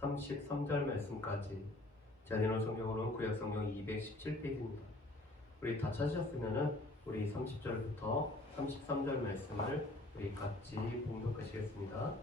33절 말씀까지 자녀는 성경으로는 구약성경 217페이지입니다. 우리 다 찾으셨으면은 우리 30절부터 33절 말씀을 우리 같이 봉독하시겠습니다.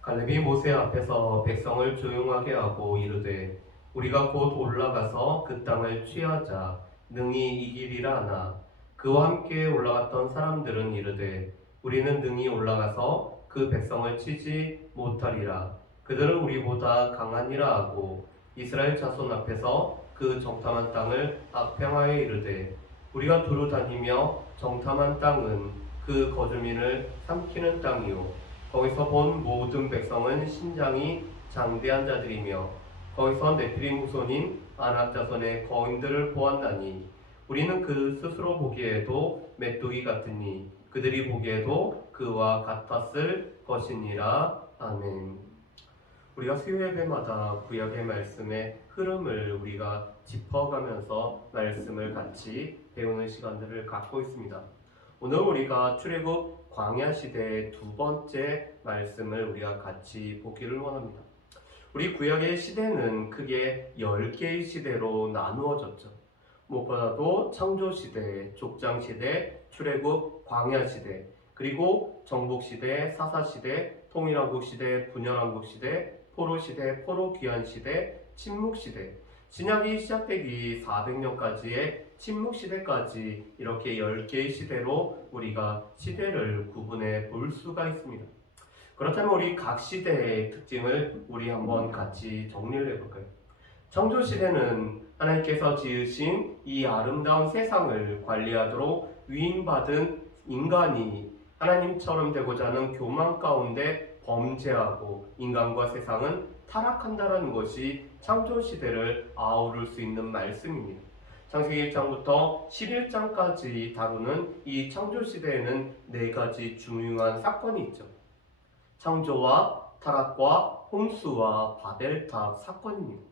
갈렙이 모세 앞에서 백성을 조용하게 하고 이르되 우리가 곧 올라가서 그 땅을 취하자 능히 이기리라 하나 그와 함께 올라갔던 사람들은 이르되 우리는 능히 올라가서 그 백성을 치지 못하리라. 그들은 우리보다 강하니라 하고 이스라엘 자손 앞에서 그 정탐한 땅을 악평하여 이르되 우리가 두루 다니며 정탐한 땅은 그 거주민을 삼키는 땅이요 거기서 본 모든 백성은 신장이 장대한 자들이며 거기서 네피림 후손인 아낙 자손의 거인들을 보았나니 우리는 그 스스로 보기에도 메뚜기 같으니 그들이 보기에도 그와 같았을 것이니라. 아멘. 우리가 수요 예배마다 구약의 말씀의 흐름을 우리가 짚어가면서 말씀을 같이 배우는 시간들을 갖고 있습니다. 오늘 우리가 출애굽 광야 시대의 두 번째 말씀을 우리가 같이 보기를 원합니다. 우리 구약의 시대는 크게 10개의 시대로 나누어졌죠. 무엇보다도 창조시대, 족장시대, 출애굽 광야시대, 그리고 정복시대, 사사시대, 통일왕국시대, 분열왕국시대, 포로시대, 포로귀환시대, 침묵시대, 신약이 시작되기 400년까지의 침묵시대까지 이렇게 10개의 시대로 우리가 시대를 구분해 볼 수가 있습니다. 그렇다면 우리 각 시대의 특징을 우리 한번 같이 정리를 해볼까요? 창조시대는 하나님께서 지으신 이 아름다운 세상을 관리하도록 위임받은 인간이 하나님처럼 되고자 하는 교만 가운데 범죄하고 인간과 세상은 타락한다는 것이 창조시대를 아우를 수 있는 말씀입니다. 창세기 1장부터 11장까지 다루는 이 창조시대에는 4가지 중요한 사건이 있죠. 창조와 타락과 홍수와 바벨탑 사건입니다.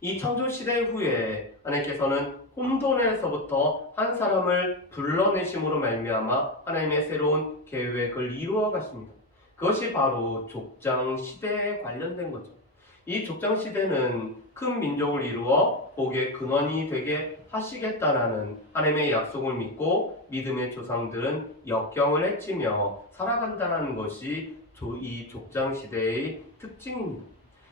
이 창조시대 후에 하나님께서는 혼돈에서부터 한 사람을 불러내심으로 말미암아 하나님의 새로운 계획을 이루어 가십니다. 그것이 바로 족장시대에 관련된 거죠. 이 족장시대는 큰 민족을 이루어 복의 근원이 되게 하시겠다라는 하나님의 약속을 믿고 믿음의 조상들은 역경을 헤치며 살아간다는 것이 이 족장시대의 특징입니다.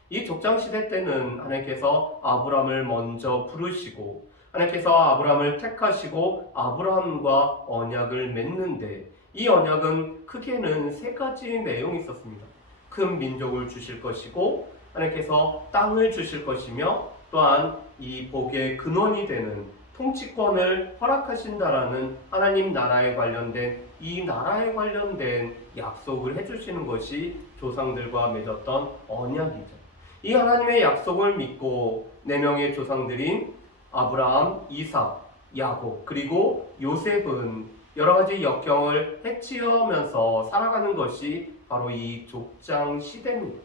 이 족장시대 때는 하나님께서 아브라함을 먼저 부르시고 하나님께서 아브라함을 택하시고 아브라함과 언약을 맺는데 이 언약은 크게는 3가지 내용이 있었습니다. 큰 민족을 주실 것이고 하나님께서 땅을 주실 것이며 또한 이 복의 근원이 되는 통치권을 허락하신다라는 하나님 나라에 관련된 이 나라에 관련된 약속을 해주시는 것이 조상들과 맺었던 언약이죠. 이 하나님의 약속을 믿고 4명의 조상들인 아브라함, 이삭, 야곱 그리고 요셉은 여러가지 역경을 헤치면서 살아가는 것이 바로 이 족장 시대입니다.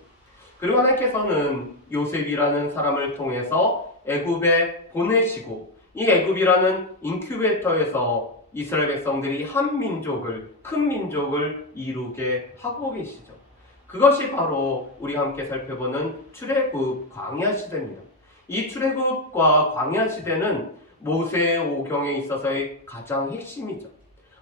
그리고 하나님께서는 요셉이라는 사람을 통해서 애굽에 보내시고 이 애굽이라는 인큐베이터에서 이스라엘 백성들이 한 민족을, 큰 민족을 이루게 하고 계시죠. 그것이 바로 우리 함께 살펴보는 출애굽 광야 시대입니다. 이 출애굽과 광야 시대는 모세의 오경에 있어서의 가장 핵심이죠.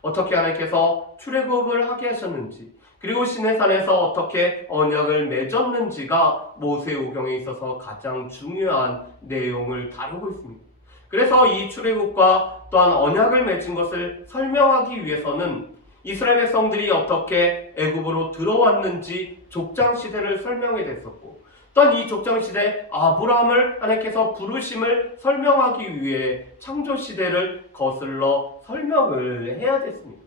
어떻게 하나님께서 출애굽을 하게 하셨는지 그리고 시내산에서 어떻게 언약을 맺었는지가 모세의 오경에 있어서 가장 중요한 내용을 다루고 있습니다. 그래서 이 출애굽과 또한 언약을 맺은 것을 설명하기 위해서는 이스라엘 백성들이 어떻게 애굽으로 들어왔는지 족장시대를 설명해 댔었고 또한 이 족장시대 아브라함을 하나님께서 부르심을 설명하기 위해 창조시대를 거슬러 설명을 해야 됐습니다.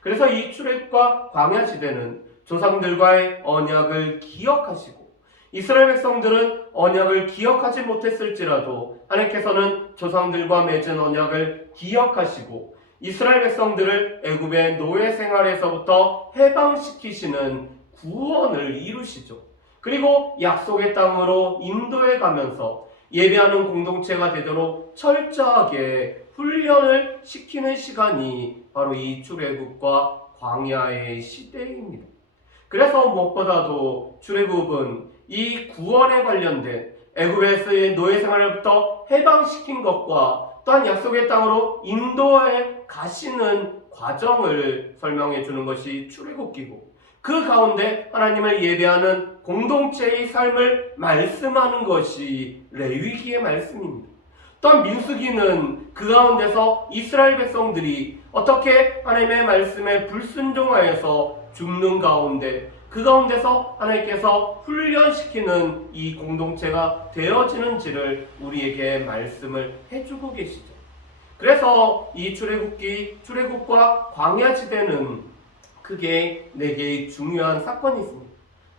그래서 이 출애굽과 광야시대는 조상들과의 언약을 기억하시고 이스라엘 백성들은 언약을 기억하지 못했을지라도 하나님께서는 조상들과 맺은 언약을 기억하시고 이스라엘 백성들을 애굽의 노예 생활에서부터 해방시키시는 구원을 이루시죠. 그리고 약속의 땅으로 인도해 가면서 예배하는 공동체가 되도록 철저하게 훈련을 시키는 시간이 바로 이 출애굽과 광야의 시대입니다. 그래서 무엇보다도 출애굽은 이 구원에 관련된 애굽에서의 노예 생활로부터 해방시킨 것과 또한 약속의 땅으로 인도해 가시는 과정을 설명해 주는 것이 출애굽기고, 그 가운데 하나님을 예배하는 공동체의 삶을 말씀하는 것이 레위기의 말씀입니다. 또한 민수기는 그 가운데서 이스라엘 백성들이 어떻게 하나님의 말씀에 불순종하여서 죽는 가운데, 그 가운데서 하나님께서 훈련시키는 이 공동체가 되어지는지를 우리에게 말씀을 해주고 계시죠. 그래서 이 출애굽과 광야지대는 크게 4개의 중요한 사건이 있습니다.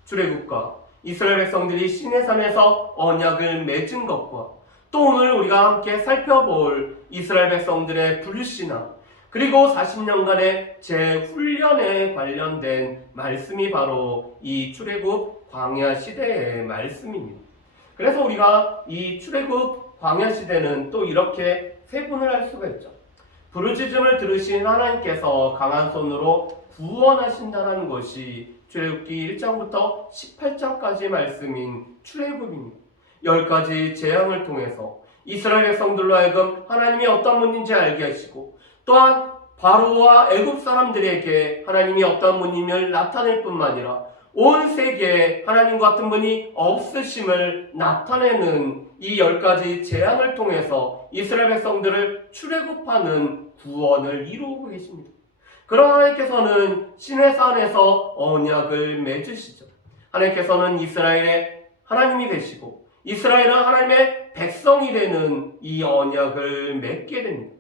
출애굽과 이스라엘 백성들이 시내산에서 언약을 맺은 것과, 또 오늘 우리가 함께 살펴볼 이스라엘 백성들의 불신앙, 그리고 40년간의 재훈련에 관련된 말씀이 바로 이 출애굽 광야 시대의 말씀입니다. 그래서 우리가 이 출애굽 광야 시대는 또 이렇게 세분을 할 수가 있죠. 부르짖음을 들으신 하나님께서 강한 손으로 구원하신다는 것이 출애굽기 1장부터 18장까지의 말씀인 출애굽입니다. 10가지 재앙을 통해서 이스라엘 백성들로 하여금 하나님이 어떤 분인지 알게 하시고, 또한 바로와 애굽 사람들에게 하나님이 어떤 분임을 나타낼 뿐만 아니라 온 세계에 하나님 같은 분이 없으심을 나타내는 이 10가지 재앙을 통해서 이스라엘 백성들을 출애굽하는 구원을 이루고 계십니다. 그러나 하나님께서는 시내산에서 언약을 맺으시죠. 하나님께서는 이스라엘의 하나님이 되시고 이스라엘은 하나님의 백성이 되는 이 언약을 맺게 됩니다.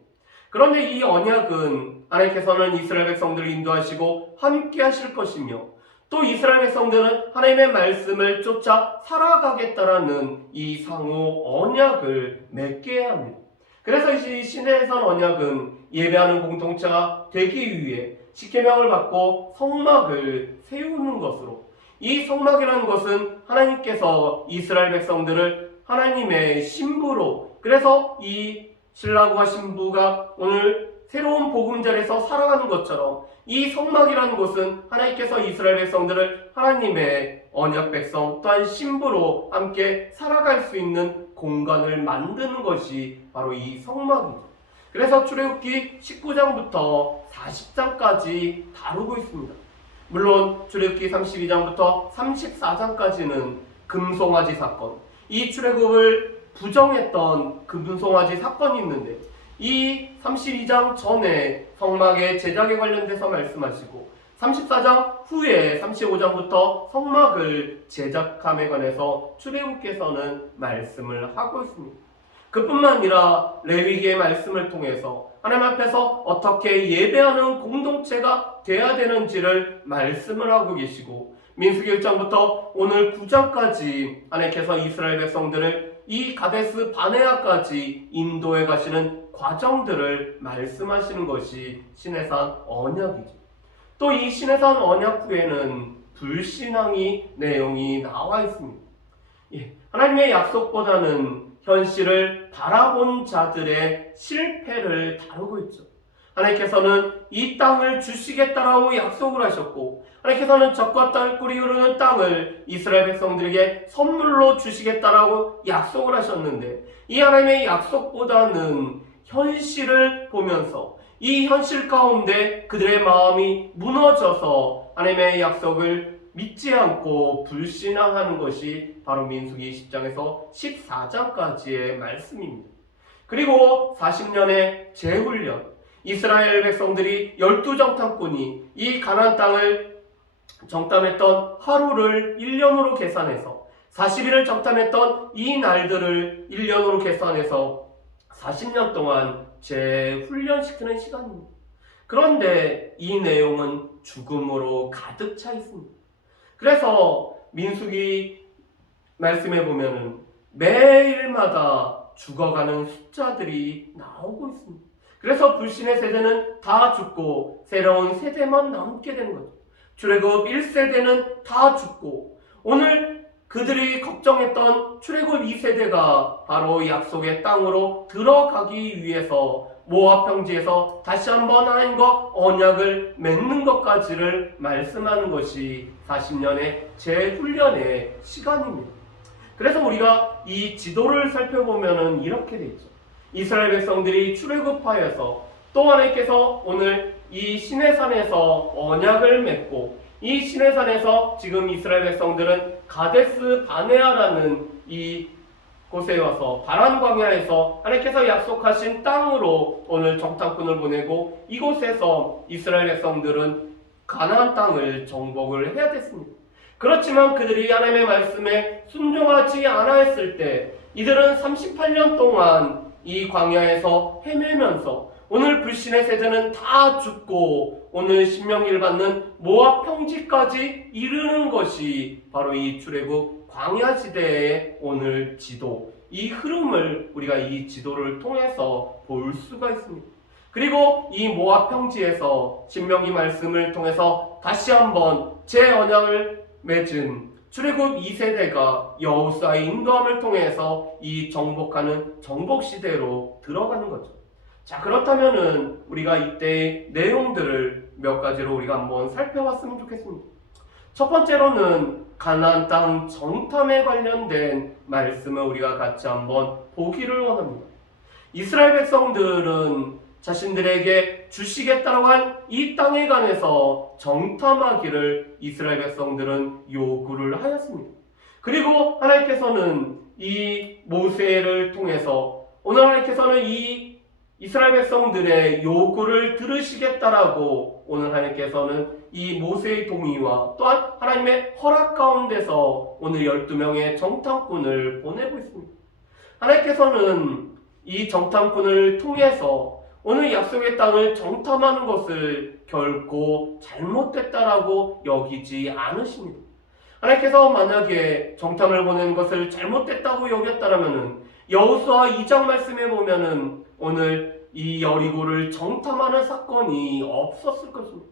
그런데 이 언약은 하나님께서는 이스라엘 백성들을 인도하시고 함께 하실 것이며, 또 이스라엘 백성들은 하나님의 말씀을 쫓아 살아가겠다라는 이 상호 언약을 맺게 해야 합니다. 그래서 이 시내산 언약은 예배하는 공동체가 되기 위해 십계명을 받고 성막을 세우는 것으로, 이 성막이라는 것은 하나님께서 이스라엘 백성들을 하나님의 신부로, 그래서 이 신랑과 신부가 오늘 새로운 복음자리에서 살아가는 것처럼 이 성막이라는 곳은 하나님께서 이스라엘 백성들을 하나님의 언약 백성 또한 신부로 함께 살아갈 수 있는 공간을 만드는 것이 바로 이 성막이죠. 그래서 출애굽기 19장부터 40장까지 다루고 있습니다. 물론 출애굽기 32장부터 34장까지는 금송아지 사건, 이 출애굽을 부정했던 금송아지 사건이 있는데, 이 32장 전에 성막의 제작에 관련돼서 말씀하시고 34장 후에 35장부터 성막을 제작함에 관해서 출애굽께서는 말씀을 하고 있습니다. 그뿐만 아니라 레위기의 말씀을 통해서 하나님 앞에서 어떻게 예배하는 공동체가 돼야 되는지를 말씀을 하고 계시고, 민수기 1장부터 오늘 9장까지 하나님께서 이스라엘 백성들을 이 가데스 바네아까지 인도해 가시는 과정들을 말씀하시는 것이 시내산 언약이죠. 또 이 시내산 언약 후에는 불신앙의 내용이 나와 있습니다. 하나님의 약속보다는 현실을 바라본 자들의 실패를 다루고 있죠. 하나님께서는 이 땅을 주시겠다라고 약속을 하셨고, 하나님께서는 젖과 꿀이 흐르는 땅을 이스라엘 백성들에게 선물로 주시겠다라고 약속을 하셨는데, 이 하나님의 약속보다는 현실을 보면서 이 현실 가운데 그들의 마음이 무너져서 하나님의 약속을 믿지 않고 불신앙하는 것이 바로 민수기 10장에서 14장까지의 말씀입니다. 그리고 40년의 재훈련, 이스라엘 백성들이 12정탐꾼이 이 가나안 땅을 정탐했던 하루를 1년으로 계산해서 40일을 정탐했던 이 날들을 1년으로 계산해서 40년 동안 재훈련시키는 시간입니다. 그런데 이 내용은 죽음으로 가득 차 있습니다. 그래서 민수기 말씀에 보면은 매일마다 죽어가는 숫자들이 나오고 있습니다. 그래서 불신의 세대는 다 죽고 새로운 세대만 남게 되는 거죠. 출애굽 1세대는 다 죽고, 오늘 그들이 걱정했던 출애굽 2세대가 바로 약속의 땅으로 들어가기 위해서 모압 평지에서 다시 한번 하나님과 언약을 맺는 것까지를 말씀하는 것이 40년의 재훈련의 시간입니다. 그래서 우리가 이 지도를 살펴보면 이렇게 되어 있죠. 이스라엘 백성들이 출애굽하여서 또 하나님께서 오늘 이 시내산에서 언약을 맺고, 이 시내산에서 지금 이스라엘 백성들은 가데스 바네아라는 이 곳에 와서 바란 광야에서 하나님께서 약속하신 땅으로 오늘 정탐꾼을 보내고, 이곳에서 이스라엘 백성들은 가나안 땅을 정복을 해야 됐습니다. 그렇지만 그들이 하나님의 말씀에 순종하지 않았을 때 이들은 38년 동안 이 광야에서 헤매면서 오늘 불신의 세대는 다 죽고 오늘 신명기를 받는 모압 평지까지 이르는 것이 바로 이 출애굽 광야지대의 오늘 지도, 이 흐름을 우리가 이 지도를 통해서 볼 수가 있습니다. 그리고 이 모압 평지에서 신명기 말씀을 통해서 다시 한번 재언약을 맺은 출애굽 2세대가 여호수아의 인도함을 통해서 이 정복하는 정복시대로 들어가는 거죠. 자, 그렇다면은 우리가 이때의 내용들을 몇 가지로 우리가 한번 살펴봤으면 좋겠습니다. 첫 번째로는 가나안 땅 정탐에 관련된 말씀을 우리가 같이 한번 보기를 원합니다. 이스라엘 백성들은 자신들에게 주시겠다고 한 이 땅에 관해서 정탐하기를 이스라엘 백성들은 요구를 하였습니다. 그리고 하나님께서는 이 모세를 통해서 오늘 하나님께서는 이 이스라엘 백성들의 요구를 들으시겠다라고 오늘 하나님께서는 이 모세의 동의와 또한 하나님의 허락 가운데서 오늘 12명의 정탐꾼을 보내고 있습니다. 하나님께서는 이 정탐꾼을 통해서 오늘 약속의 땅을 정탐하는 것을 결코 잘못됐다라고 여기지 않으십니다. 하나님께서 만약에 정탐을 보내는 것을 잘못됐다고 여겼다라면은 여호수아 2장 말씀에 보면은 오늘 이 여리고를 정탐하는 사건이 없었을 것입니다.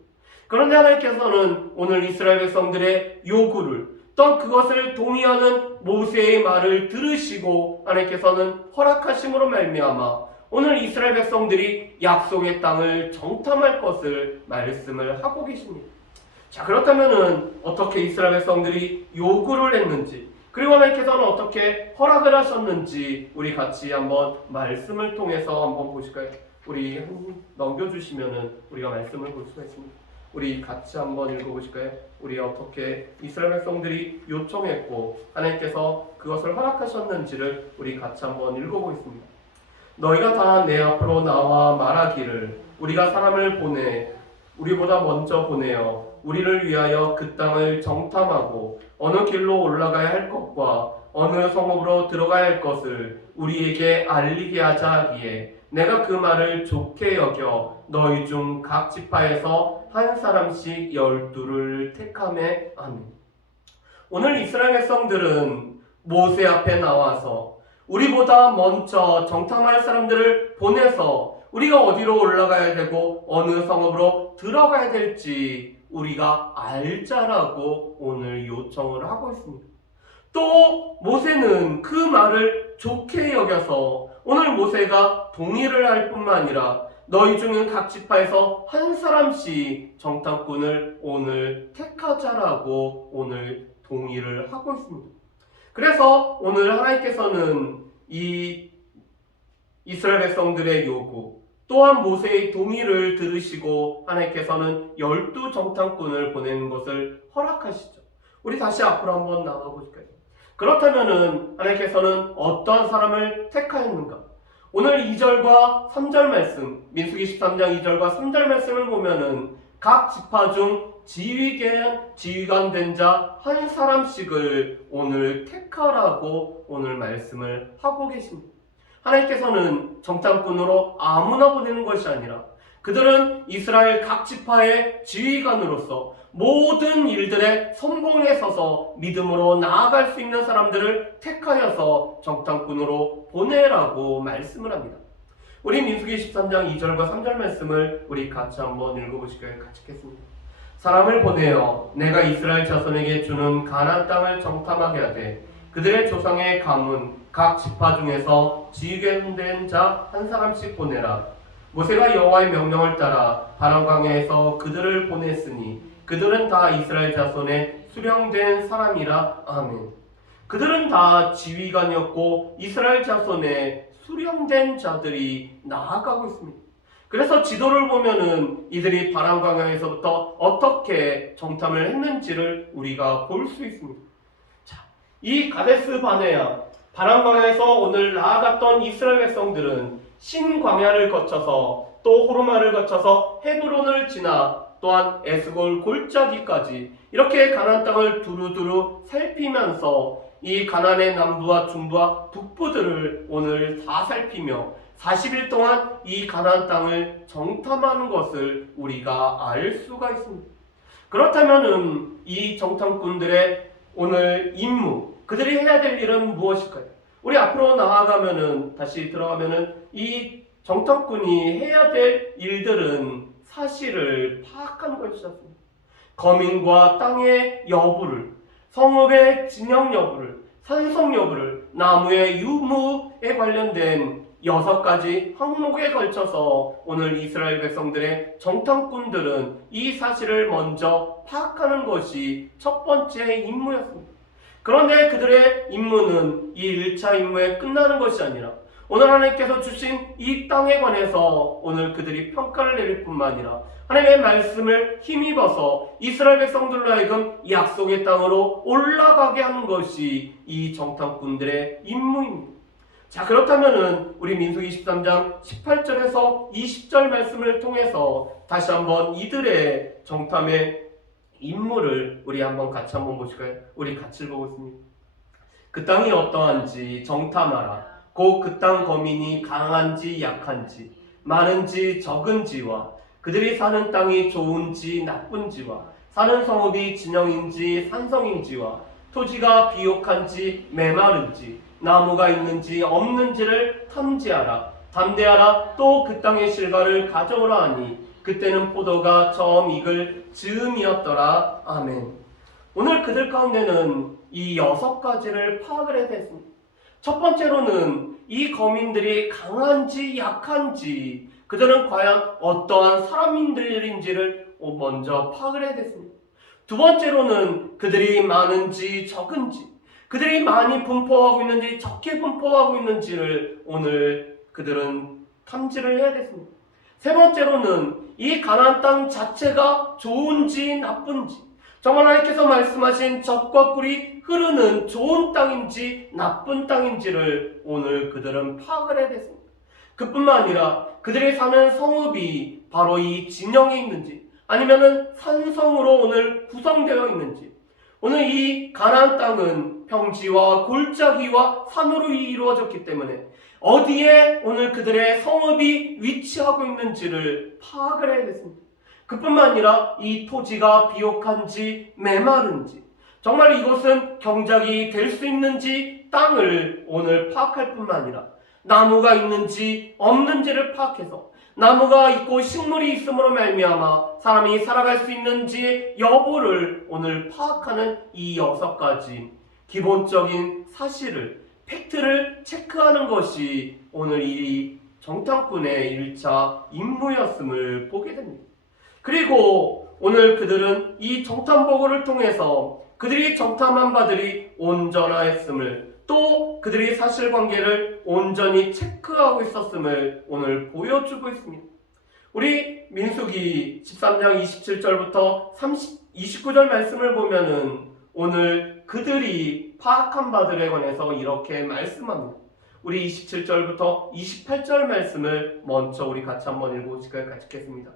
그런데 하나님께서는 오늘 이스라엘 백성들의 요구를, 또한 그것을 동의하는 모세의 말을 들으시고 하나님께서는 허락하심으로 말미암아 오늘 이스라엘 백성들이 약속의 땅을 정탐할 것을 말씀을 하고 계십니다. 자, 그렇다면은 어떻게 이스라엘 백성들이 요구를 했는지, 그리고 하나님께서는 어떻게 허락을 하셨는지 우리 같이 한번 말씀을 통해서 한번 보실까요? 우리 넘겨주시면은 우리가 말씀을 볼 수가 있습니다. 우리 같이 한번 읽어보실까요? 우리 어떻게 이스라엘 백성들이 요청했고 하나님께서 그것을 허락하셨는지를 우리 같이 한번 읽어보겠습니다. 너희가 다 내 앞으로 나와 말하기를 우리가 사람을 보내 우리보다 먼저 보내어 우리를 위하여 그 땅을 정탐하고 어느 길로 올라가야 할 것과 어느 성읍으로 들어가야 할 것을 우리에게 알리게 하자 하기에 내가 그 말을 좋게 여겨 너희 중 각 지파에서 한 사람씩 12를 택하매 아멘. 오늘 이스라엘 백성들은 모세 앞에 나와서 우리보다 먼저 정탐할 사람들을 보내서 우리가 어디로 올라가야 되고 어느 성읍으로 들어가야 될지 우리가 알자라고 오늘 요청을 하고 있습니다. 또 모세는 그 말을 좋게 여겨서 오늘 모세가 동의를 할 뿐만 아니라 너희 중은 각 지파에서 한 사람씩 정탐꾼을 오늘 택하자라고 오늘 동의를 하고 있습니다. 그래서 오늘 하나님께서는 이 이스라엘 백성들의 요구 또한 모세의 동의를 들으시고 하나님께서는 12 정탐꾼을 보내는 것을 허락하시죠. 우리 다시 앞으로 한번 나가보실까요? 그렇다면은 하나님께서는 어떠한 사람을 택하였는가? 오늘 2절과 3절 말씀, 민수기 13장 2절과 3절 말씀을 보면은 각 지파 중 지휘관 된 자 한 사람씩을 오늘 택하라고 오늘 말씀을 하고 계십니다. 하나님께서는 정탐꾼으로 아무나 보내는 것이 아니라 그들은 이스라엘 각 지파의 지휘관으로서 모든 일들에 선봉에 서서 믿음으로 나아갈 수 있는 사람들을 택하여서 정탐꾼으로 보내라고 말씀을 합니다. 우리 민수기 13장 2절과 3절 말씀을 우리 같이 한번 읽어보실까요? 같이 읽겠습니다. 사람을 보내어 내가 이스라엘 자손에게 주는 가나안 땅을 정탐하게 하되 그들의 조상의 가문 각 지파 중에서 지휘관된 자 한 사람씩 보내라. 모세가 여호와의 명령을 따라 바람광야에서 그들을 보냈으니 그들은 다 이스라엘 자손의 수령된 사람이라. 아멘. 그들은 다 지휘관이었고 이스라엘 자손의 수령된 자들이 나아가고 있습니다. 그래서 지도를 보면은 이들이 바람광야에서부터 어떻게 정탐을 했는지를 우리가 볼 수 있습니다. 자, 이 가데스 바네아 바람광야에서 오늘 나아갔던 이스라엘 백성들은 신광야를 거쳐서 또 호르마를 거쳐서 헤브론을 지나 또한 에스골 골짜기까지 이렇게 가나안 땅을 두루두루 살피면서 이 가나안의 남부와 중부와 북부들을 오늘 다 살피며 40일 동안 이 가나안 땅을 정탐하는 것을 우리가 알 수가 있습니다. 그렇다면은 이 정탐꾼들의 오늘 임무, 그들이 해야 될 일은 무엇일까요? 우리 앞으로 나아가면은 다시 들어가면은 이 정탐꾼이 해야 될 일들은 사실을 파악하는 것이었습니다. 거민과 땅의 여부를, 성읍의 진영 여부를, 산성 여부를, 나무의 유무에 관련된 6가지 항목에 걸쳐서 오늘 이스라엘 백성들의 정탐꾼들은 이 사실을 먼저 파악하는 것이 첫 번째 임무였습니다. 그런데 그들의 임무는 이 1차 임무에 끝나는 것이 아니라 오늘 하나님께서 주신 이 땅에 관해서 오늘 그들이 평가를 내릴 뿐만 아니라 하나님의 말씀을 힘입어서 이스라엘 백성들로 하여금 약속의 땅으로 올라가게 하는 것이 이 정탐꾼들의 임무입니다. 자, 그렇다면은 우리 민수기 23장 18절에서 20절 말씀을 통해서 다시 한번 이들의 정탐의 임무를 우리 같이 한번 보실까요? 우리 같이 보고 있습니다. 그 땅이 어떠한지 정탐하라. 곧 그 땅 거민이 강한지 약한지 많은지 적은지와 그들이 사는 땅이 좋은지 나쁜지와 사는 성읍이 진영인지 산성인지와 토지가 비옥한지 메마른지 나무가 있는지 없는지를 탐지하라. 담대하라. 또 그 땅의 실과를 가져오라 하니 그때는 포도가 처음 익을 즈음이었더라. 아멘. 오늘 그들 가운데는 이 6가지를 파악을 해야 됐습니다. 첫 번째로는 이 거민들이 강한지 약한지 그들은 과연 어떠한 사람인들인지를 먼저 파악을 해야 됐습니다. 두 번째로는 그들이 많은지 적은지 그들이 많이 분포하고 있는지 적게 분포하고 있는지를 오늘 그들은 탐지를 해야 됐습니다. 세 번째로는 이 가나안 땅 자체가 좋은지 나쁜지 정말 하나님께서 말씀하신 젖과 꿀이 흐르는 좋은 땅인지 나쁜 땅인지를 오늘 그들은 파악을 해야 됐습니다. 그뿐만 아니라 그들이 사는 성읍이 바로 이 진영에 있는지 아니면은 산성으로 오늘 구성되어 있는지 오늘 이 가나안 땅은 평지와 골짜기와 산으로 이루어졌기 때문에 어디에 오늘 그들의 성읍이 위치하고 있는지를 파악을 해야 됐습니다. 그뿐만 아니라 이 토지가 비옥한지 메마른지 정말 이곳은 경작이 될 수 있는지 땅을 오늘 파악할 뿐만 아니라 나무가 있는지 없는지를 파악해서 나무가 있고 식물이 있음으로 말미암아 사람이 살아갈 수 있는지 여부를 오늘 파악하는 이 6가지 기본적인 사실을 팩트를 체크하는 것이 오늘 이 정탐꾼의 1차 임무였음을 보게 됩니다. 그리고 오늘 그들은 이 정탐보고를 통해서 그들이 정탐한 바들이 온전하였음을 또 그들이 사실관계를 온전히 체크하고 있었음을 오늘 보여주고 있습니다. 우리 민수기 13장 27절부터 29절 말씀을 보면은 오늘 그들이 파악한 바들에 관해서 이렇게 말씀합니다. 우리 27절부터 28절 말씀을 먼저 우리 같이 한번 읽어보실까요? 같이 읽겠습니다.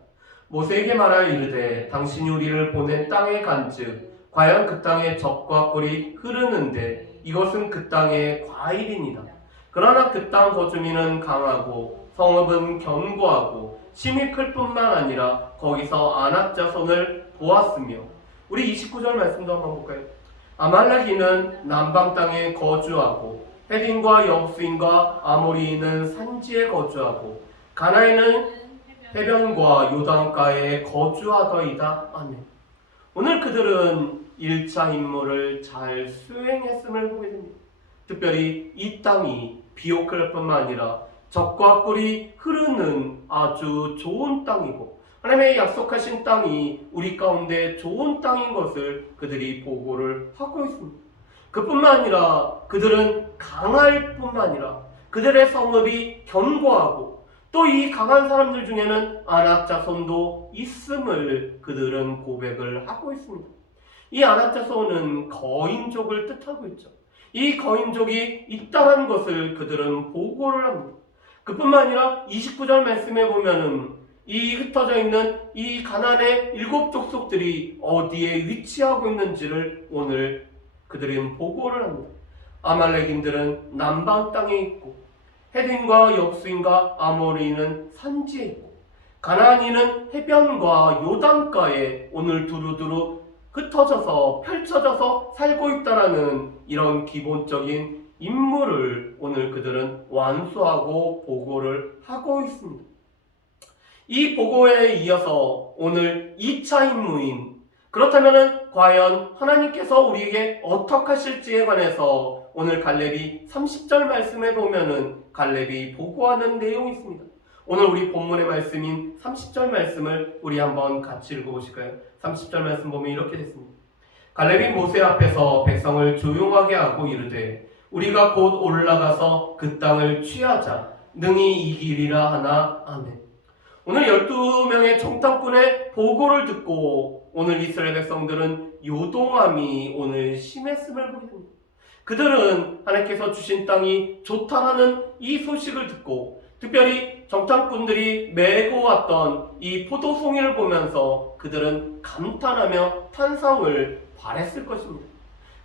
모세에게 말하여 이르되 당신이 우리를 보낸 땅에 간즉 과연 그 땅에 젖과 꿀이 흐르는데 이것은 그 땅의 과일이니라. 그러나 그 땅 거주민은 강하고 성읍은 견고하고 심이 클 뿐만 아니라 거기서 아낙 자손을 보았으며 우리 29절 말씀도 한번 볼까요? 아말렉인은 남방 땅에 거주하고 헤린과 여부스인과 아모리인은 산지에 거주하고 가나인은 해변과 요단가에 거주하더이다. 아멘. 오늘 그들은 1차 임무를 잘 수행했음을 보게 됩니다. 특별히 이 땅이 비옥할 뿐만 아니라 젖과 꿀이 흐르는 아주 좋은 땅이고 하나님의 약속하신 땅이 우리 가운데 좋은 땅인 것을 그들이 보고를 하고 있습니다. 그뿐만 아니라 그들은 강할 뿐만 아니라 그들의 성읍이 견고하고 또 이 강한 사람들 중에는 아낙 자손도 있음을 그들은 고백을 하고 있습니다. 이 아낙 자손은 거인족을 뜻하고 있죠. 이 거인족이 있다는 것을 그들은 보고를 합니다. 그뿐만 아니라 29절 말씀에 보면은 이 흩어져 있는 이 가나안의 7 족속들이 어디에 위치하고 있는지를 오늘 그들은 보고를 합니다. 아말렉인들은 남방 땅에 있고 헤딘과 역수인과 아모리는 산지에 있고 가나안인은 해변과 요단가에 오늘 두루두루 흩어져서 펼쳐져서 살고 있다라는 이런 기본적인 임무를 오늘 그들은 완수하고 보고를 하고 있습니다. 이 보고에 이어서 오늘 2차 임무인 그렇다면 과연 하나님께서 우리에게 어떻게 하실지에 관해서 오늘 갈렙이 30절 말씀에 보면은 갈렙이 보고하는 내용이 있습니다. 오늘 우리 본문의 말씀인 30절 말씀을 우리 한번 같이 읽어보실까요? 30절 말씀 보면 이렇게 됐습니다. 갈렙이 모세 앞에서 백성을 조용하게 하고 이르되 우리가 곧 올라가서 그 땅을 취하자 능히 이기리라 하나 아멘. 오늘 12명의 정탐꾼의 보고를 듣고 오늘 이스라엘 백성들은 요동함이 오늘 심했음을 보게 됩니다. 그들은 하나님께서 주신 땅이 좋다라는 이 소식을 듣고 특별히 정탐꾼들이 메고 왔던 이 포도송이를 보면서 그들은 감탄하며 탄성을 발했을 것입니다.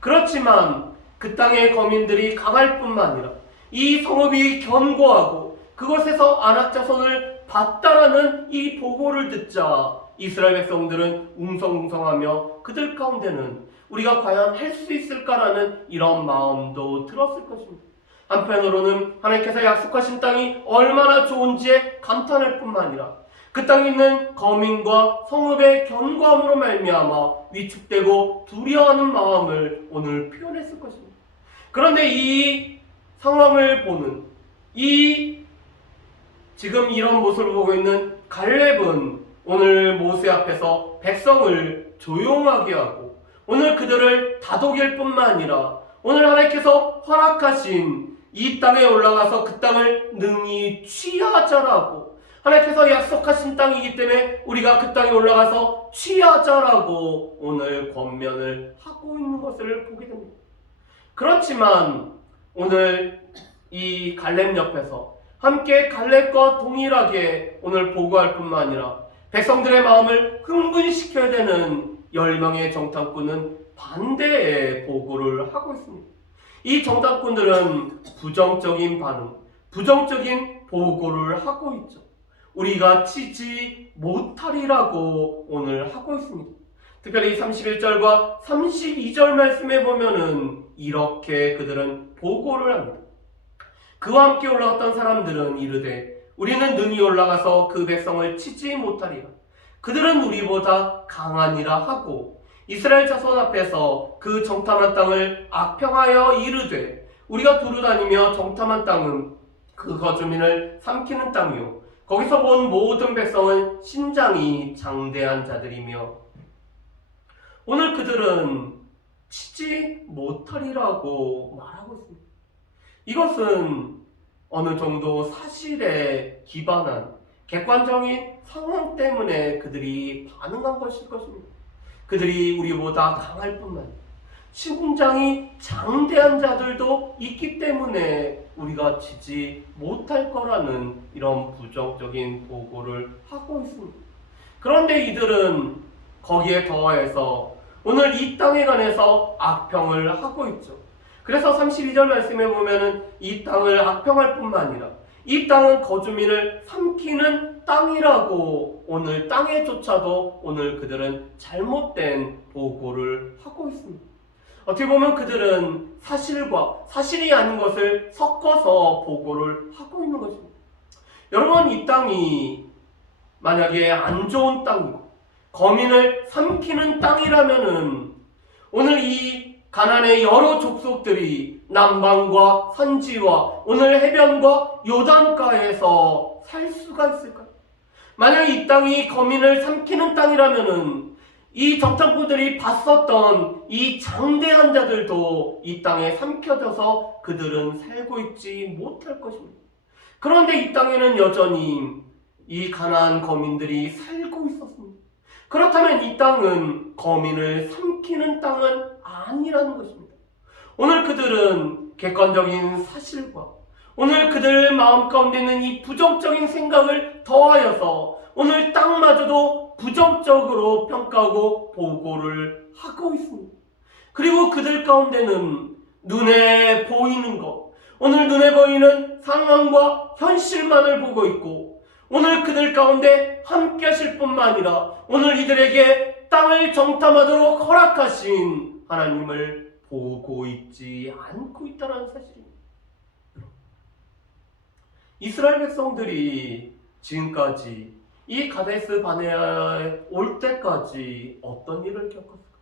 그렇지만 그 땅의 거민들이 강할 뿐만 아니라 이 성읍이 견고하고 그곳에서 아낙 자손을 봤다라는 이 보고를 듣자 이스라엘 백성들은 웅성웅성하며 그들 가운데는 우리가 과연 할 수 있을까라는 이런 마음도 들었을 것입니다. 한편으로는 하나님께서 약속하신 땅이 얼마나 좋은지에 감탄할 뿐만 아니라 그 땅에 있는 거민과 성읍의 견고함으로 말미암아 위축되고 두려워하는 마음을 오늘 표현했을 것입니다. 그런데 이 상황을 보는 지금 이런 모습을 보고 있는 갈렙은 오늘 모세 앞에서 백성을 조용하게 하고 오늘 그들을 다독일 뿐만 아니라 오늘 하나님께서 허락하신 이 땅에 올라가서 그 땅을 능히 취하자라고 하나님께서 약속하신 땅이기 때문에 우리가 그 땅에 올라가서 취하자라고 오늘 권면을 하고 있는 것을 보게 됩니다. 그렇지만 오늘 이 갈렙 옆에서 함께 갈렙과 동일하게 오늘 보고할 뿐만 아니라 백성들의 마음을 흥분시켜야 되는 10명의 정탐꾼은 반대의 보고를 하고 있습니다. 이 정탐꾼들은 부정적인 반응, 부정적인 보고를 하고 있죠. 우리가 치지 못하리라고 오늘 하고 있습니다. 특별히 31절과 32절 말씀에 보면은 이렇게 그들은 보고를 합니다. 그와 함께 올라갔던 사람들은 이르되 우리는 능히 올라가서 그 백성을 치지 못하리라. 그들은 우리보다 강하니라 하고 이스라엘 자손 앞에서 그 정탐한 땅을 악평하여 이르되 우리가 두루다니며 정탐한 땅은 그 거주민을 삼키는 땅이요 거기서 본 모든 백성은 신장이 장대한 자들이며 오늘 그들은 치지 못하리라고 말하고 있습니다. 이것은 어느 정도 사실에 기반한 객관적인 상황 때문에 그들이 반응한 것일 것입니다. 그들이 우리보다 강할 뿐만 아니라 신장이 장대한 자들도 있기 때문에 우리가 치지 못할 거라는 이런 부정적인 보고를 하고 있습니다. 그런데 이들은 거기에 더해서 오늘 이 땅에 관해서 악평을 하고 있죠. 그래서 32절 말씀에 보면은 이 땅을 악평할 뿐만 아니라 이 땅은 거주민을 삼키는 땅이라고 오늘 땅에조차도 오늘 그들은 잘못된 보고를 하고 있습니다. 어떻게 보면 그들은 사실과 사실이 아닌 것을 섞어서 보고를 하고 있는 것입니다. 여러분, 이 땅이 만약에 안 좋은 땅이고 거민을 삼키는 땅이라면은 오늘 이 가나안의 여러 족속들이 남방과 산지와 오늘 해변과 요단가에서 살 수가 있을까요? 만약 이 땅이 거민을 삼키는 땅이라면은 이 정탐꾼들이 봤었던 이 장대한 자들도 이 땅에 삼켜져서 그들은 살고 있지 못할 것입니다. 그런데 이 땅에는 여전히 이 가나안 거민들이 살고 있었습니다. 그렇다면 이 땅은 거민을 삼키는 땅은 아니라는 것입니다. 오늘 그들은 객관적인 사실과 오늘 그들 마음 가운데 있는 이 부정적인 생각을 더하여서 오늘 땅마저도 부정적으로 평가하고 보고를 하고 있습니다. 그리고 그들 가운데는 눈에 보이는 것, 오늘 눈에 보이는 상황과 현실만을 보고 있고 오늘 그들 가운데 함께 하실 뿐만 아니라 오늘 이들에게 땅을 정탐하도록 허락하신 하나님을 보고 있지 않고 있다는 사실입니다. 이스라엘 백성들이 지금까지 이 가데스 바네아에 올 때까지 어떤 일을 겪었을까?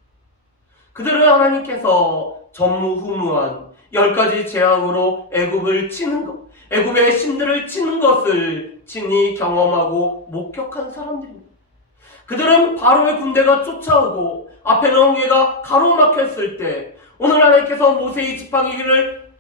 그들은 하나님께서 전무후무한 10가지 재앙으로 애굽을 치는 것, 애굽의 신들을 치는 것을 친히 경험하고 목격한 사람들입니다. 그들은 바로의 군대가 쫓아오고 앞에 홍해가 가로막혔을 때 오늘 하나님께서 모세의 지팡이를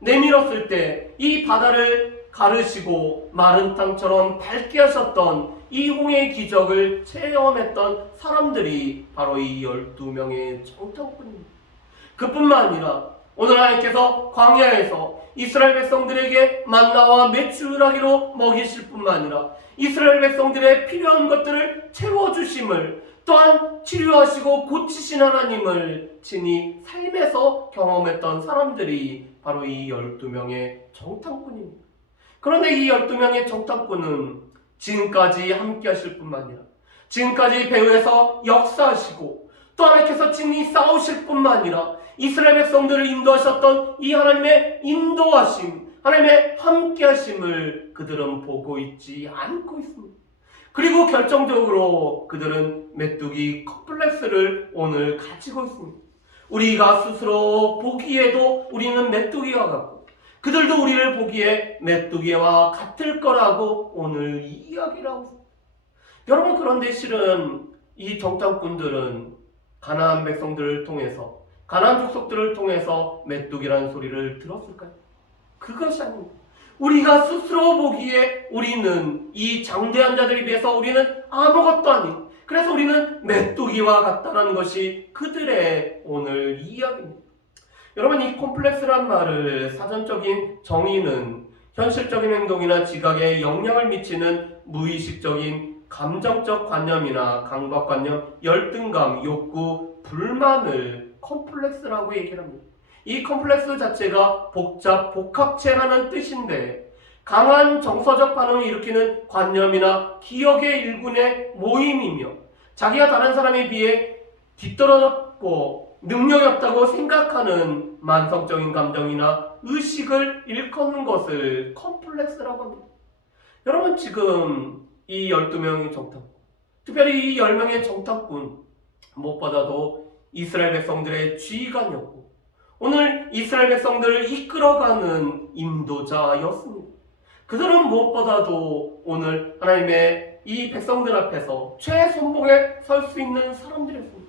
내밀었을 때 이 바다를 가르시고 마른 땅처럼 밝게 하셨던 이 홍해의 기적을 체험했던 사람들이 바로 이 12명의 정탐꾼입니다. 그뿐만 아니라 오늘 하나님께서 광야에서 이스라엘 백성들에게 만나와 메추라기로 먹이실 뿐만 아니라 이스라엘 백성들의 필요한 것들을 채워주심을 또한 치료하시고 고치신 하나님을 친히 삶에서 경험했던 사람들이 바로 이 12명의 정탐꾼입니다. 그런데 이 12명의 정탐꾼은 지금까지 함께 하실 뿐만 아니라 지금까지 배후에서 역사하시고 또 하나님께서 친히 싸우실 뿐만 아니라 이스라엘 백성들을 인도하셨던 이 하나님의 인도하심, 하나님의 함께 하심을 그들은 보고 있지 않고 있습니다. 그리고 결정적으로 그들은 메뚜기 컴플렉스를 오늘 가지고 있습니다. 우리가 스스로 보기에도 우리는 메뚜기와 같고 그들도 우리를 보기에 메뚜기와 같을 거라고 오늘 이야기를 하고 있습니다. 여러분, 그런데 실은 이 정탐꾼들은 가나안 백성들을 통해서 가나안 족속들을 통해서 메뚜기라는 소리를 들었을까요? 그것이 아닙니다. 우리가 스스로 보기에 우리는 이 장대한 자들에 비해서 우리는 아무것도 아닌, 그래서 우리는 메뚜기와 같다는 것이 그들의 오늘 이야기입니다. 여러분, 이 콤플렉스란 말을 사전적인 정의는 현실적인 행동이나 지각에 영향을 미치는 무의식적인 감정적 관념이나 강박관념, 열등감, 욕구, 불만을 컴플렉스라고 얘기를 합니다. 이 컴플렉스 자체가 복합체라는 뜻인데 강한 정서적 반응을 일으키는 관념이나 기억의 일군의 모임이며 자기가 다른 사람에 비해 뒤떨어졌고 능력이 없다고 생각하는 만성적인 감정이나 의식을 일컫는 것을 컴플렉스라고 합니다. 여러분, 지금 이 12명의 정탐꾼, 특별히 이 10명의 정탐꾼 무엇보다도 이스라엘 백성들의 지휘관이었고 오늘 이스라엘 백성들을 이끌어가는 인도자였습니다. 그들은 무엇보다도 오늘 하나님의 이 백성들 앞에서 최선봉에 설 수 있는 사람들이었습니다.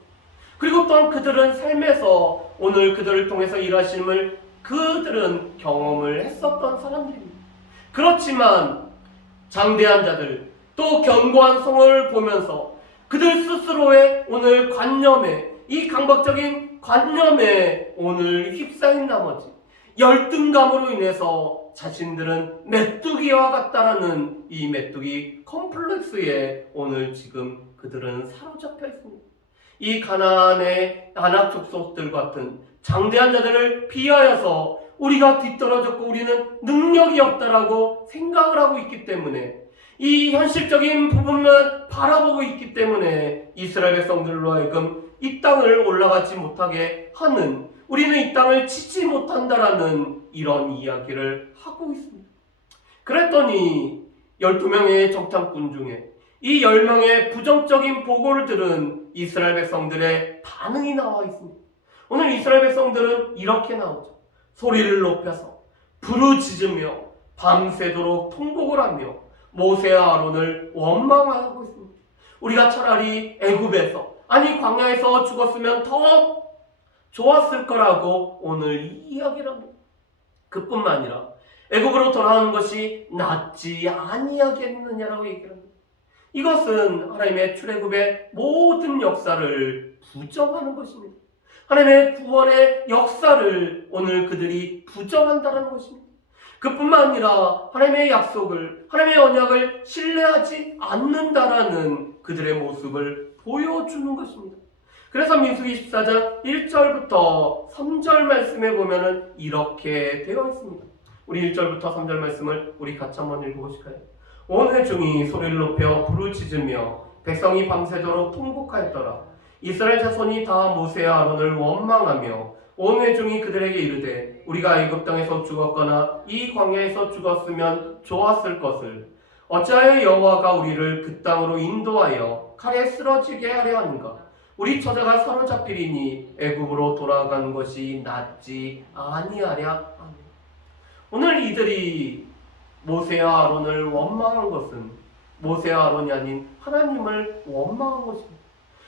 그리고 또한 그들은 삶에서 오늘 그들을 통해서 일하심을 그들은 경험을 했었던 사람들입니다. 그렇지만 장대한 자들 또 견고한 성을 보면서 그들 스스로의 오늘 관념에 이 강박적인 관념에 오늘 휩싸인 나머지 열등감으로 인해서 자신들은 메뚜기와 같다라는 이 메뚜기 컴플렉스에 오늘 지금 그들은 사로잡혀 있습니다. 이 가나안의 아낙 족속들 같은 장대한 자들을 비하여서 우리가 뒤떨어졌고 우리는 능력이 없다라고 생각을 하고 있기 때문에 이 현실적인 부분만 바라보고 있기 때문에 이스라엘 백성들로 하여금 이 땅을 올라가지 못하게 하는, 우리는 이 땅을 치지 못한다라는 이런 이야기를 하고 있습니다. 그랬더니 12명의 정탐꾼 중에 이 10명의 부정적인 보고를 들은 이스라엘 백성들의 반응이 나와 있습니다. 오늘 이스라엘 백성들은 이렇게 나오죠. 소리를 높여서 부르짖으며 밤새도록 통곡을 하며 모세와 아론을 원망하고 있습니다. 우리가 차라리 애굽에서 아니 광야에서 죽었으면 더 좋았을 거라고 오늘 이야기를 합니다. 그뿐만 아니라 애굽으로 돌아오는 것이 낫지 아니하겠느냐라고 얘기를 합니다. 이것은 하나님의 출애굽의 모든 역사를 부정하는 것입니다. 하나님의 구원의 역사를 오늘 그들이 부정한다는 것입니다. 그뿐만 아니라 하나님의 약속을, 하나님의 언약을 신뢰하지 않는다라는 그들의 모습을 보여주는 것입니다. 그래서 민수기 14장 1절부터 3절 말씀에 보면은 이렇게 되어 있습니다. 우리 1절부터 3절 말씀을 우리 같이 한번 읽어보실까요? 온 회중이 소리를 높여 부르짖으며 백성이 밤새도록 통곡하였더라. 이스라엘 자손이 다 모세와 아론을 원망하며 온 회중이 그들에게 이르되 우리가 애굽 땅에서 죽었거나 이 광야에서 죽었으면 좋았을 것을 어찌하여 여호와가 우리를 그 땅으로 인도하여 칼에 쓰러지게 하려 하는가? 우리 처자가 사로잡히리니 애굽으로 돌아가는 것이 낫지 아니하랴 하며. 오늘 이들이 모세와 아론을 원망한 것은 모세와 아론이 아닌 하나님을 원망한 것입니다.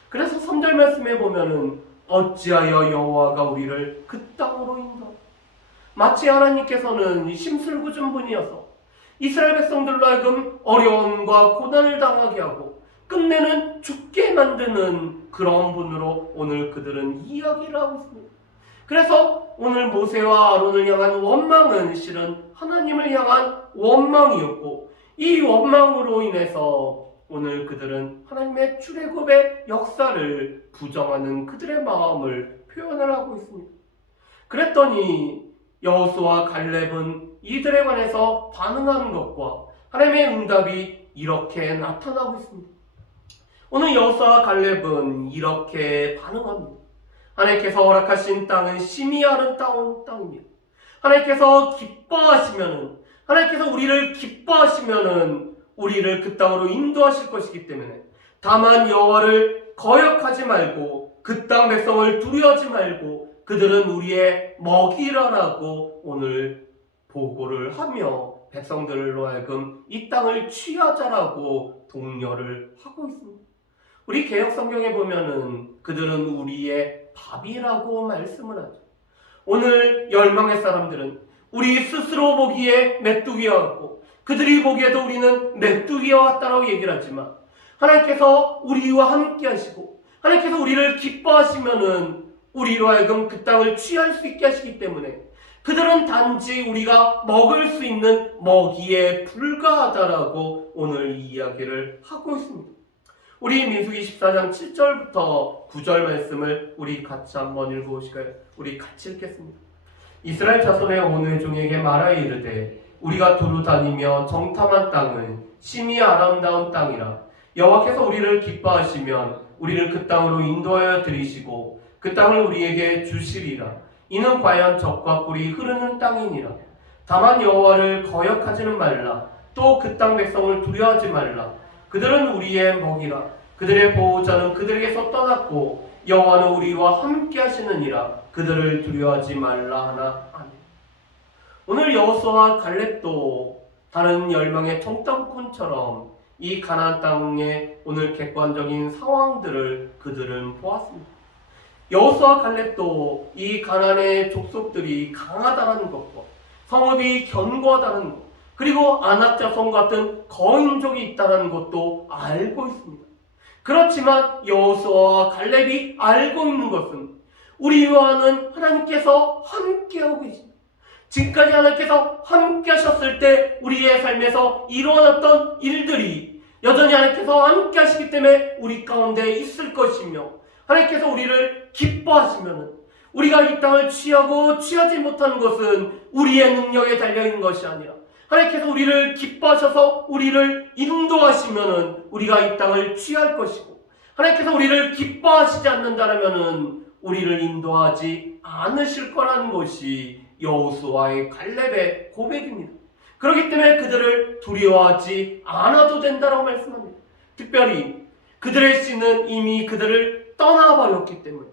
그래서 3절 말씀에 보면은 어찌하여 여호와가 우리를 그 땅으로 인도하여, 마치 하나님께서는 심술궂은 분이어서 이스라엘 백성들로 하여금 어려움과 고난을 당하게 하고 끝내는 죽게 만드는 그런 분으로 오늘 그들은 이야기를 하고 있습니다. 그래서 오늘 모세와 아론을 향한 원망은 실은 하나님을 향한 원망이었고, 이 원망으로 인해서 오늘 그들은 하나님의 출애굽의 역사를 부정하는 그들의 마음을 표현을 하고 있습니다. 그랬더니 여호수아와 갈렙은 이들에 관해서 반응하는 것과 하나님의 응답이 이렇게 나타나고 있습니다. 오늘 여호수아와 갈렙은 이렇게 반응합니다. 하나님께서 허락하신 땅은 심히 아름다운 땅입니다. 하나님께서 기뻐하시면은, 하나님께서 우리를 기뻐하시면은 우리를 그 땅으로 인도하실 것이기 때문에, 다만 여호와를 거역하지 말고 그 땅 백성을 두려워하지 말고 그들은 우리의 먹이라라고 오늘 보고를 하며 백성들로 하여금 이 땅을 취하자라고 독려를 하고 있습니다. 우리 개역 성경에 보면은 그들은 우리의 밥이라고 말씀을 하죠. 오늘 열망의 사람들은 우리 스스로 보기에 메뚜기와 같고 그들이 보기에도 우리는 메뚜기와 같다라고 얘기를 하지만, 하나님께서 우리와 함께 하시고 하나님께서 우리를 기뻐하시면은 우리로 하여금 그 땅을 취할 수 있게 하시기 때문에 그들은 단지 우리가 먹을 수 있는 먹이에 불과하다라고 오늘 이야기를 하고 있습니다. 우리 민수기 14장 7절부터 9절 말씀을 우리 같이 한번 읽어보실까요? 우리 같이 읽겠습니다. 이스라엘 자손의 온 회중에게 말하여 이르되 우리가 두루 다니며 정탐한 땅은 심히 아름다운 땅이라. 여호와께서 우리를 기뻐하시면 우리를 그 땅으로 인도하여 들이시고 그 땅을 우리에게 주시리라. 이는 과연 젖과 꿀이 흐르는 땅이니라. 다만 여호와를 거역하지는 말라. 또 그 땅 백성을 두려워하지 말라. 그들은 우리의 먹이라. 그들의 보호자는 그들에게서 떠났고 여호와는 우리와 함께 하시느니라. 그들을 두려워하지 말라 하나. 아멘. 오늘 여호수아와 갈렙도 다른 열망의 정탐꾼처럼 이 가나안 땅의 오늘 객관적인 상황들을 그들은 보았습니다. 여호수아와 갈렙도 이 가나안의 족속들이 강하다는 것과 성읍이 견고하다는 것, 그리고 아낙 자손 같은 거인족이 있다는 것도 알고 있습니다. 그렇지만 여호수아와 갈렙이 알고 있는 것은 우리와는 하나님께서 함께하고 계십니다. 지금까지 하나님께서 함께 하셨을 때 우리의 삶에서 일어났던 일들이 여전히 하나님께서 함께 하시기 때문에 우리 가운데 있을 것이며, 하나님께서 우리를 기뻐하시면 우리가 이 땅을 취하고 취하지 못하는 것은 우리의 능력에 달려있는 것이 아니라 하나님께서 우리를 기뻐하셔서 우리를 인도하시면 우리가 이 땅을 취할 것이고, 하나님께서 우리를 기뻐하시지 않는다면 우리를 인도하지 않으실 거라는 것이 여호수아의 갈렙의 고백입니다. 그렇기 때문에 그들을 두려워하지 않아도 된다고 말씀합니다. 특별히 그들의 신은 이미 그들을 떠나버렸기 때문에,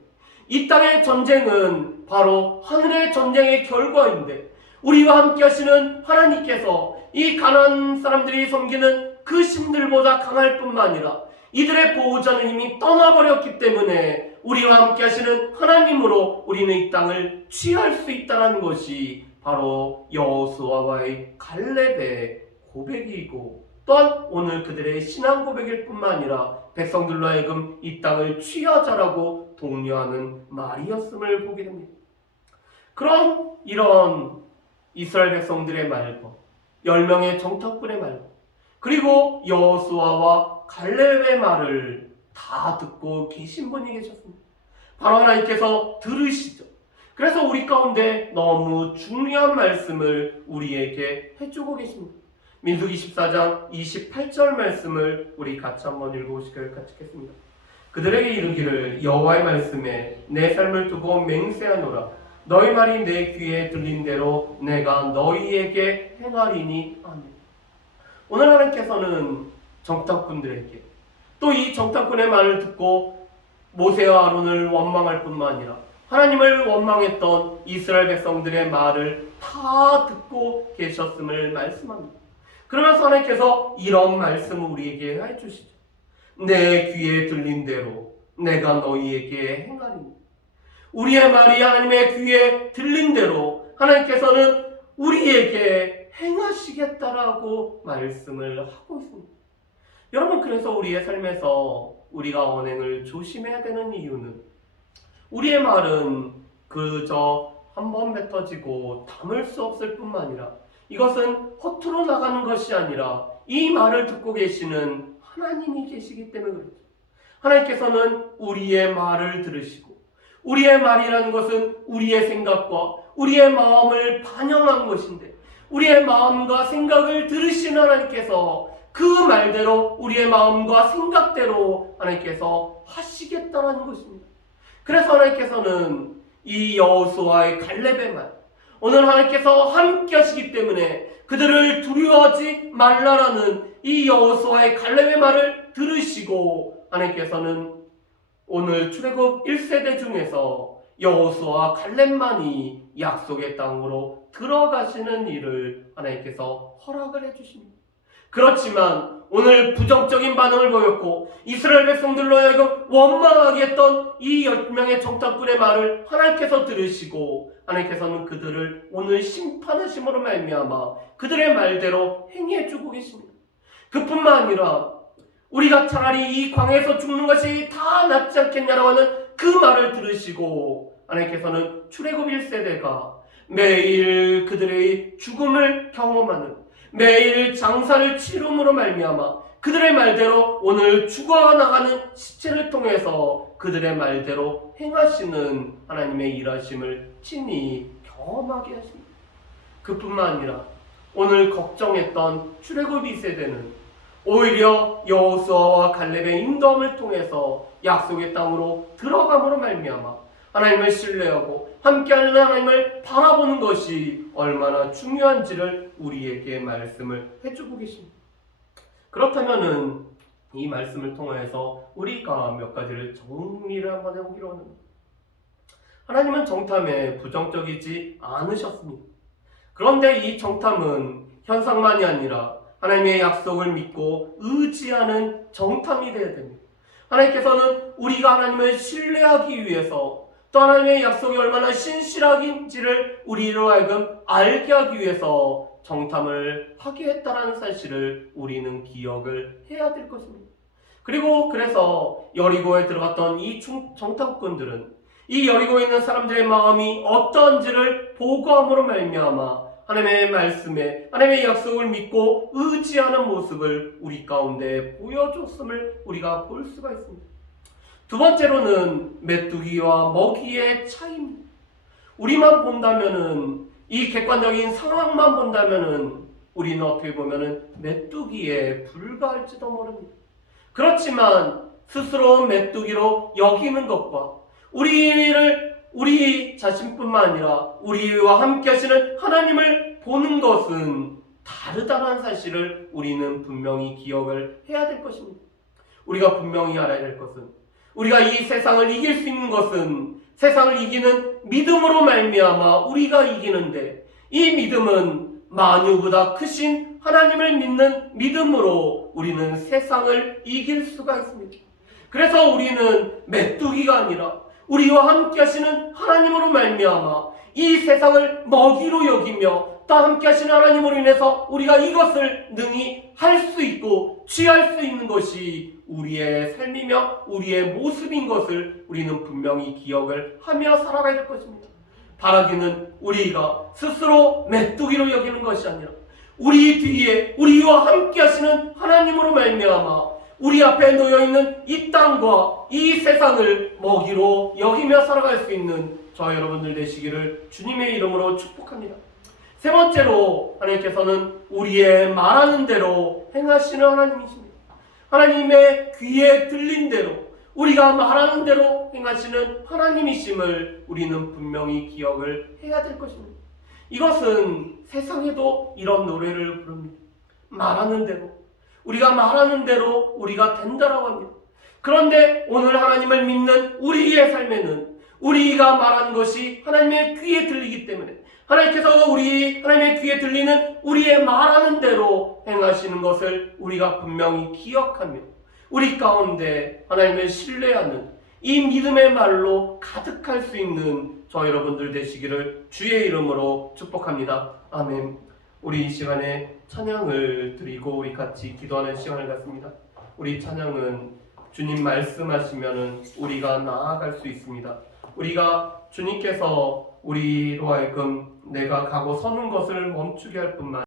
이 땅의 전쟁은 바로 하늘의 전쟁의 결과인데 우리와 함께 하시는 하나님께서 이 가나안 사람들이 섬기는 그 신들보다 강할 뿐만 아니라 이들의 보호자는 이미 떠나버렸기 때문에 우리와 함께 하시는 하나님으로 우리는 이 땅을 취할 수 있다는 것이 바로 여호수아와의 갈렙의 고백이고 또한 오늘 그들의 신앙 고백일 뿐만 아니라 백성들로 하여금 이 땅을 취하자라고 독려하는 말이었음을 보게 됩니다. 그런 이런 이스라엘 백성들의 말과 10명의 정탐꾼의 말 그리고 여호수아와 갈렙의 말을 다 듣고 계신 분이 계셨습니다. 바로 하나님께서 들으시죠. 그래서 우리 가운데 너무 중요한 말씀을 우리에게 해주고 계십니다. 민수기 14장 28절 말씀을 우리 같이 한번 읽어보시길 같이겠습니다. 그들에게 이르기를 여호와의 말씀에 내 삶을 두고 맹세하노라. 너희 말이 내 귀에 들린 대로 내가 너희에게 행하리니. 아멘. 오늘 하나님께서는 정탐꾼들에게 또 이 정탐꾼의 말을 듣고 모세와 아론을 원망할 뿐만 아니라 하나님을 원망했던 이스라엘 백성들의 말을 다 듣고 계셨음을 말씀합니다. 그러면서 하나님께서 이런 말씀을 우리에게 해주시죠. 내 귀에 들린 대로 내가 너희에게 행하리니. 우리의 말이 하나님의 귀에 들린 대로 하나님께서는 우리에게 행하시겠다라고 말씀을 하고 있습니다. 여러분, 그래서 우리의 삶에서 우리가 언행을 조심해야 되는 이유는 우리의 말은 그저 한번 뱉어지고 담을 수 없을 뿐만 아니라 이것은 허투루 나가는 것이 아니라 이 말을 듣고 계시는 하나님이 계시기 때문에 그렇죠. 하나님께서는 우리의 말을 들으시고 우리의 말이라는 것은 우리의 생각과 우리의 마음을 반영한 것인데 우리의 마음과 생각을 들으시는 하나님께서 그 말대로 우리의 마음과 생각대로 하나님께서 하시겠다는 것입니다. 그래서 하나님께서는 이 여호수아의 갈렙의 말 오늘 하나님께서 함께 하시기 때문에 그들을 두려워하지 말라라는 이 여호수아의 갈렙의 말을 들으시고 하나님께서는 오늘 출애굽 1세대 중에서 여호수아 갈렙만이 약속의 땅으로 들어가시는 일을 하나님께서 허락을 해주십니다. 그렇지만 오늘 부정적인 반응을 보였고 이스라엘 백성들로 하여금 원망하게 했던 이 10명의 정탐꾼의 말을 하나님께서 들으시고 하나님께서는 그들을 오늘 심판하심으로 말미암아 그들의 말대로 행해주고 계십니다. 그뿐만 아니라 우리가 차라리 이 광야에서 죽는 것이 다 낫지 않겠냐라고 하는 그 말을 들으시고 하나님께서는 출애굽 1세대가 매일 그들의 죽음을 경험하는 매일 장사를 치rum으로 말미암아 그들의 말대로 오늘 죽어나가는 시체를 통해서 그들의 말대로 행하시는 하나님의 일하심을 친히 경험하게 하십니다. 그뿐만 아니라 오늘 걱정했던 출애굽 2세대는 오히려 여호수아와 갈렙의 인도함을 통해서 약속의 땅으로 들어감으로 말미암아 하나님을 신뢰하고 함께하는 하나님을 바라보는 것이 얼마나 중요한지를 우리에게 말씀을 해주고 계십니다. 그렇다면은 이 말씀을 통해서 우리가 몇 가지를 정리를 한번 해보기로 합니다. 하나님은 정탐에 부정적이지 않으셨습니다. 그런데 이 정탐은 현상만이 아니라 하나님의 약속을 믿고 의지하는 정탐이 되어야 됩니다. 하나님께서는 우리가 하나님을 신뢰하기 위해서 또 하나님의 약속이 얼마나 신실한지를 우리로 하여금 알게 하기 위해서 정탐을 하게 했다는 사실을 우리는 기억을 해야 될 것입니다. 그리고 그래서 여리고에 들어갔던 이 정탐꾼들은 이 여리고에 있는 사람들의 마음이 어떠한지를 보고함으로 말미암아 하나님의 말씀에 하나님의 약속을 믿고 의지하는 모습을 우리 가운데 보여줬음을 우리가 볼 수가 있습니다. 두 번째로는 메뚜기와 먹이의 차이입니다. 우리만 본다면은 이 객관적인 상황만 본다면은 우리는 어떻게 보면은 메뚜기에 불과할지도 모릅니다. 그렇지만 스스로 메뚜기로 여기는 것과 우리 자신뿐만 아니라 우리와 함께 하시는 하나님을 보는 것은 다르다는 사실을 우리는 분명히 기억을 해야 될 것입니다. 우리가 분명히 알아야 될 것은 우리가 이 세상을 이길 수 있는 것은 세상을 이기는 믿음으로 말미암아 우리가 이기는데, 이 믿음은 만유보다 크신 하나님을 믿는 믿음으로 우리는 세상을 이길 수가 있습니다. 그래서 우리는 메뚜기가 아니라 우리와 함께 하시는 하나님으로 말미암아 이 세상을 먹이로 여기며 또 함께 하시는 하나님으로 인해서 우리가 이것을 능히 할 수 있고 취할 수 있는 것이 우리의 삶이며 우리의 모습인 것을 우리는 분명히 기억을 하며 살아가야 할 것입니다. 바라기는 우리가 스스로 메뚜기로 여기는 것이 아니라 우리 뒤에 우리와 함께 하시는 하나님으로 말미암아 우리 앞에 놓여있는 이 땅과 이 세상을 먹이로 여기며 살아갈 수 있는 저와 여러분들 되시기를 주님의 이름으로 축복합니다. 세 번째로 하나님께서는 우리의 말하는 대로 행하시는 하나님이십니다. 하나님의 귀에 들린 대로 우리가 말하는 대로 행하시는 하나님이심을 우리는 분명히 기억을 해야 될 것입니다. 이것은 세상에도 이런 노래를 부릅니다. 말하는 대로, 우리가 말하는 대로 우리가 된다라고 합니다. 그런데 오늘 하나님을 믿는 우리의 삶에는 우리가 말하는 것이 하나님의 귀에 들리기 때문에 하나님께서 하나님의 귀에 들리는 우리의 말하는 대로 행하시는 것을 우리가 분명히 기억하며 우리 가운데 하나님을 신뢰하는 이 믿음의 말로 가득할 수 있는 저 여러분들 되시기를 주의 이름으로 축복합니다. 아멘. 우리 이 시간에 찬양을 드리고 우리 같이 기도하는 시간을 갖습니다. 우리 찬양은 주님 말씀하시면은 우리가 나아갈 수 있습니다. 우리가 주님께서 우리로 하여금 내가 가고 서는 것을 멈추게 할 뿐만